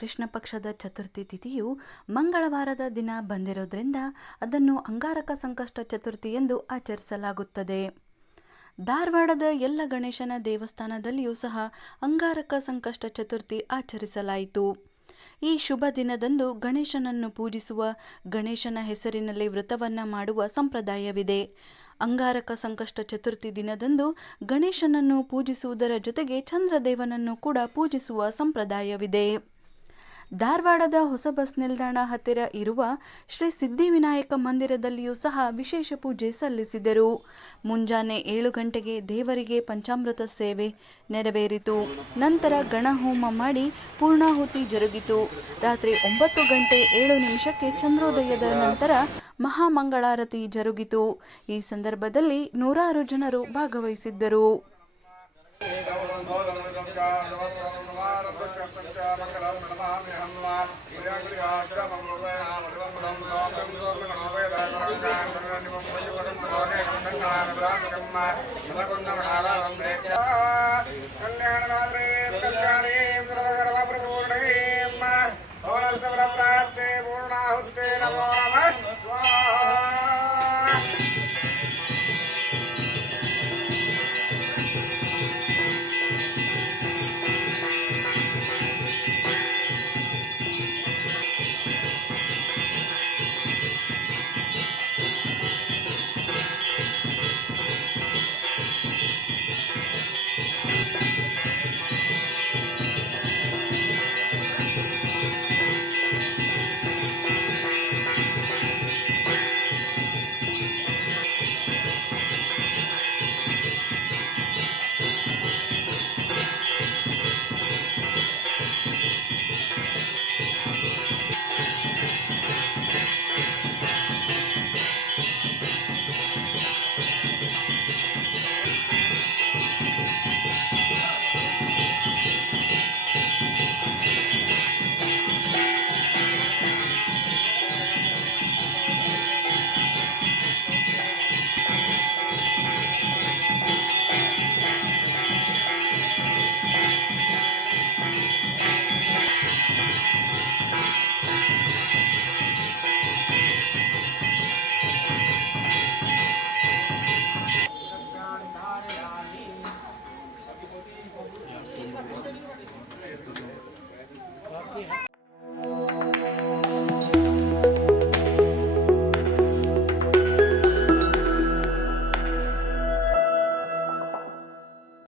ಕೃಷ್ಣ ಪಕ್ಷದ ಚತುರ್ಥಿ ತಿಥಿಯು ಮಂಗಳವಾರದ ದಿನ ಬಂದಿರೋದ್ರಿಂದ ಅದನ್ನು ಅಂಗಾರಕ ಸಂಕಷ್ಟ ಚತುರ್ಥಿ ಎಂದು ಆಚರಿಸಲಾಗುತ್ತದೆ. ಧಾರವಾಡದ ಎಲ್ಲ ಗಣೇಶನ ದೇವಸ್ಥಾನದಲ್ಲಿಯೂ ಸಹ ಅಂಗಾರಕ ಸಂಕಷ್ಟ ಚತುರ್ಥಿ ಆಚರಿಸಲಾಯಿತು. ಈ ಶುಭ ದಿನದಂದು ಗಣೇಶನನ್ನು ಪೂಜಿಸುವ, ಗಣೇಶನ ಹೆಸರಿನಲ್ಲಿ ವ್ರತವನ್ನು ಮಾಡುವ ಸಂಪ್ರದಾಯವಿದೆ. ಅಂಗಾರಕ ಸಂಕಷ್ಟ ಚತುರ್ಥಿ ದಿನದಂದು ಗಣೇಶನನ್ನು ಪೂಜಿಸುವುದರ ಜೊತೆಗೆ ಚಂದ್ರದೇವನನ್ನು ಕೂಡ ಪೂಜಿಸುವ ಸಂಪ್ರದಾಯವಿದೆ. ಧಾರವಾಡದ ಹೊಸ ಬಸ್ ನಿಲ್ದಾಣ ಹತ್ತಿರ ಇರುವ ಶ್ರೀ ಸಿದ್ಧಿವಿನಾಯಕ ಮಂದಿರದಲ್ಲಿಯೂ ಸಹ ವಿಶೇಷ ಪೂಜೆ ಸಲ್ಲಿಸಿದರು. ಮುಂಜಾನೆ 7 ಗಂಟೆಗೆ ದೇವರಿಗೆ ಪಂಚಾಮೃತ ಸೇವೆ ನೆರವೇರಿತು. ನಂತರ ಗಣಹೋಮ ಮಾಡಿ ಪೂರ್ಣಾಹುತಿ ಜರುಗಿತು. ರಾತ್ರಿ 9 ಗಂಟೆ 7 ನಿಮಿಷಕ್ಕೆ ಚಂದ್ರೋದಯದ ನಂತರ ಮಹಾಮಂಗಳಾರತಿ ಜರುಗಿತು. ಈ ಸಂದರ್ಭದಲ್ಲಿ ನೂರಾರು ಜನರು ಭಾಗವಹಿಸಿದ್ದರು.